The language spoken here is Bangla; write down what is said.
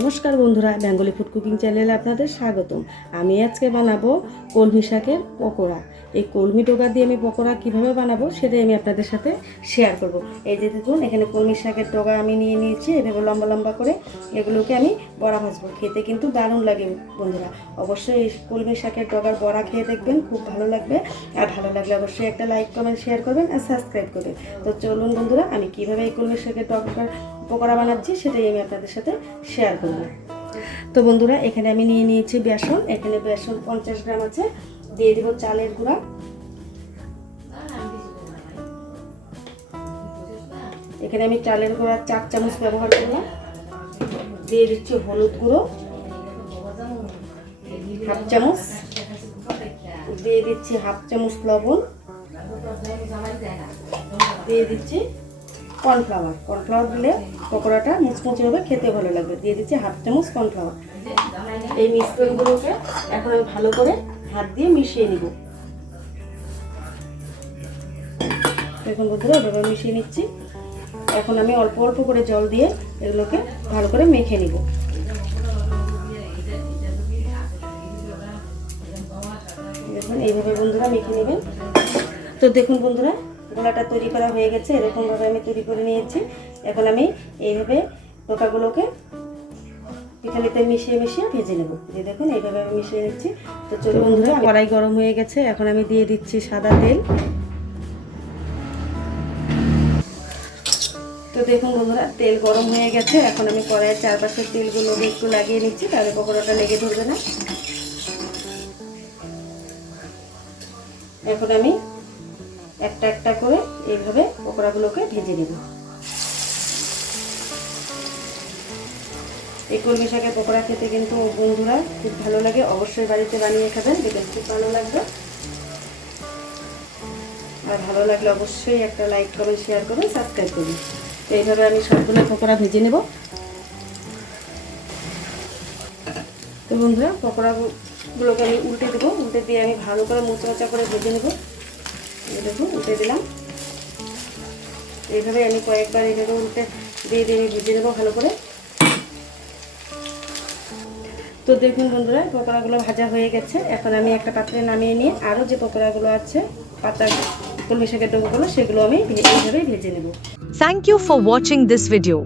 নমস্কার বন্ধুরা, বেঙ্গলি ফুড কুকিং চ্যানেলে আপনাদের স্বাগতম। আমি আজকে বানাবো কলমি শাকের পকোড়া। এই কলমি ডোকা দিয়ে আমি পকোড়া কিভাবে বানাবো সেটাই আমি আপনাদের সাথে শেয়ার করব। এই যে দেখুন, এখানে কলমি শাকের ডোকা আমি নিয়ে নিয়েছি, এভাবে লম্বা লম্বা করে। এগুলোকে আমি বড়া ভাজবো, খেতে কিন্তু দারুণ লাগে বন্ধুরা। অবশ্যই এই কলমি শাকের ডগার বড়া খেয়ে দেখবেন, খুব ভালো লাগবে। আর ভালো লাগলে অবশ্যই একটা লাইক কমেন্ট শেয়ার করবেন আর সাবস্ক্রাইব করবেন। তো চলুন বন্ধুরা, আমি কিভাবে এই কলমি শাকের ডগার পকোড়া বানাচ্ছি সেটাই আমি আপনাদের সাথে শেয়ার করব। তো বন্ধুরা, এখানে আমি নিয়ে নিয়েছি বেসন। এখানে বেসন 50 গ্রাম আছে। দিয়ে দিব চালের গুঁড়া, এখানে আমি চালের গুঁড়া 4 চামচ ব্যবহার করলাম। দিয়ে দিচ্ছি হলুদ গুঁড়ো 1/2 চামচ, দিয়ে দিচ্ছি 1/2 চামচ লবণ, দিয়ে দিচ্ছি কর্নফ্লাওয়ার দিলে পকোড়াটা মুচমুচে হবে, খেতে ভালো লাগবে। দিয়ে দিচ্ছি 1/2 চামচ কর্নফ্লাওয়ার। এই মিশ্রণগুলোকে এখন আমি ভালো করে হাত দিয়ে মিশিয়ে নিব। দেখুন বন্ধুরা, এভাবে মিশিয়ে নিচ্ছি। এখন আমি অল্প অল্প করে জল দিয়ে এগুলোকে ভালো করে মেখে নিব। দেখুন এইভাবে বন্ধুরা মেখে নেবেন। তো দেখুন বন্ধুরা, গোলাটা তৈরি করা হয়ে গেছে। এরকমভাবে আমি তৈরি করে নিয়েছি। এখন আমি এইভাবে ডোকাগুলোকে পিঠালিতে মিশিয়ে মিশিয়ে ভেজে নেব। যে দেখুন এইভাবে আমি মিশিয়ে নিচ্ছি। তো চলুন বন্ধুরা, কড়াই গরম হয়ে গেছে। এখন আমি দিয়ে দিচ্ছি সাদা তেল। তো দেখুন বন্ধুরা, তেল গরম হয়ে গেছে। এখন আমি কড়াইয়ের চারপাশের তেলগুলো একটু লাগিয়ে নিচ্ছি, তাহলে পকোড়াটা লেগে ধরবে না। এখন আমি একটা একটা করে এইভাবে পকোড়াগুলোকে ভেজে নেব। এই কলমি শাকের পকোড়া খেতে কিন্তু বন্ধুরা খুব ভালো লাগে। অবশ্যই বাড়িতে বানিয়ে খাবেন, দেখবেন খুব ভালো লাগবে। আর ভালো লাগলে অবশ্যই একটা লাইক কমেন্ট শেয়ার করুন, সাবস্ক্রাইব করুন। তো এইভাবে আমি সবগুলো পকোড়া ভেজে নেব। তো বন্ধুরা, পকোড়াগুলোকে আমি উল্টে দেবো। উল্টে দিয়ে আমি ভালো করে মোচা করে ভেজে নেব। দেখুন উল্টে দিলাম। এইভাবে আমি কয়েকবার এইভাবে উল্টে দিয়ে আমি ভেজে নেবো ভালো করে। তো দেখুন বন্ধুরা, পকোড়াগুলো ভাজা হয়ে গেছে। এখন আমি একটা পাত্রে নামিয়ে নিয়ে আরও যে পকোড়াগুলো আছে পাতা কলমি শাকের ডোকাগুলো, সেগুলো আমি এইভাবেই ভেজে নেব। Thank you for watching this video.